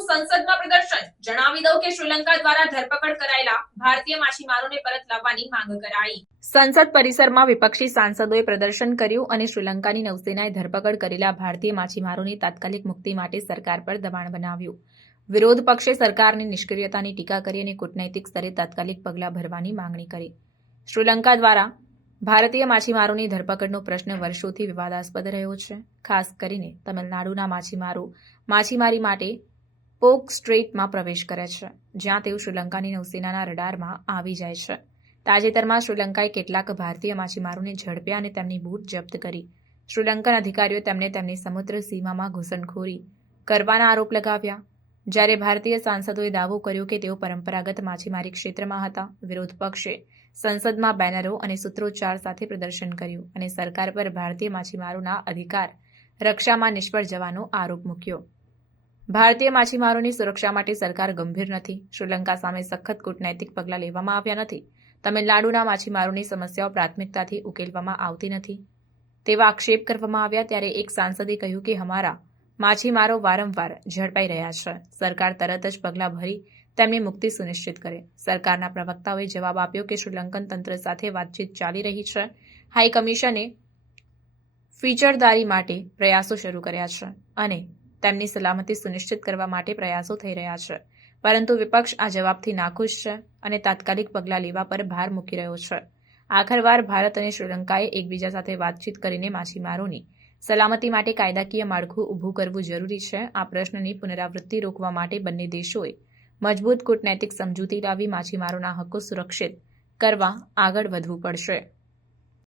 સંસદમાં પ્રદર્શન. જણાવી દઉં કે શ્રીલંકા દ્વારા ધરપકડ કરાયેલા ભારતીય માછીમારોને પરત લાવવાની માંગ કરાઈ. સંસદ પરિસરમાં વિપક્ષી સાંસદોએ પ્રદર્શન કર્યું અને શ્રીલંકાની નૌસેનાએ ધરપકડ કરેલા ભારતીય માછીમારોની તાત્કાલિક મુક્તિ માટે સરકાર પર દબાણ બનાવ્યું. વિરોધ પક્ષે સરકારની નિષ્ક્રિયતાની ટીકા કરી અને કૂટનૈતિક સ્તરે તાત્કાલિક પગલાં ભરવાની માંગણી કરી. શ્રીલંકા દ્વારા ભારતીય માછીમારોની ધરપકડનો પ્રશ્ન વર્ષોથી વિવાદાસ્પદ રહ્યો છે. ખાસ કરીને તમિલનાડુના માછીમારો માછીમારી માટે પોક સ્ટ્રેટમાં પ્રવેશ કરે છે, જ્યાં તેઓ શ્રીલંકાની નૌસેનાના રડારમાં આવી જાય છે. તાજેતરમાં શ્રીલંકાએ કેટલાક ભારતીય માછીમારોને ઝડપ્યા અને તેમની બૂટ જપ્ત કરી. શ્રીલંકન અધિકારીઓ તેમને તેમની સમુદ્ર સીમામાં ઘૂસણખોરી કરવાના આરોપ લગાવ્યા. જ્યારે ભારતીય સાંસદોએ દાવો કર્યો કે તેઓ પરંપરાગત માછીમારી ક્ષેત્રમાં હતા, વિરોધ પક્ષે સંસદમાં બેનરો અને સૂત્રોચ્ચાર સાથે પ્રદર્શન કર્યું અને સરકાર પર ભારતીય માછીમારોના અધિકાર રક્ષામાં નિષ્ફળ જવાનો આરોપ મૂક્યો. ભારતીય માછીમારોની સુરક્ષા માટે સરકાર ગંભીર નથી. શ્રીલંકા સામે સખત કૂટનૈતિક પગલાં લેવામાં આવ્યા નથી. તમિલનાડુના માછીમારોની સમસ્યાઓ પ્રાથમિકતાથી ઉકેલવામાં આવતી નથી. તેવા આક્ષેપ કરવામાં આવ્યા ત્યારે એક સાંસદે કહ્યું કે અમારા માછીમારો વારંવાર ઝડપાઈ રહ્યા છે. સરકાર તરત જ પગલાં ભરી તેમની મુક્તિ સુનિશ્ચિત કરે. સરકારના પ્રવક્તાઓએ જવાબ આપ્યો કે શ્રીલંકન તંત્ર સાથે વાતચીત ચાલી રહી છે. હાઈ કમિશને ફીચરદારી માટે પ્રયાસો શરૂ કર્યા છે અને તેમની સલામતી સુનિશ્ચિત કરવા માટે પ્રયાસો થઈ રહ્યા છે. પરંતુ વિપક્ષ આ જવાબથી નાખુશ છે અને તાત્કાલિક પગલાં લેવા પર ભાર મૂકી રહ્યો છે. આખરવાર ભારત અને શ્રીલંકાએ એકબીજા સાથે વાતચીત કરીને માછીમારોની સલામતી માટે કાયદાકીય માળખું ઊભું કરવું જરૂરી છે. આ પ્રશ્નની પુનરાવૃત્તિ રોકવા માટે બંને દેશોએ મજબૂત કૂટનૈતિક સમજૂતી લાવી માછીમારોના હક્કો સુરક્ષિત કરવા આગળ વધવું પડશે.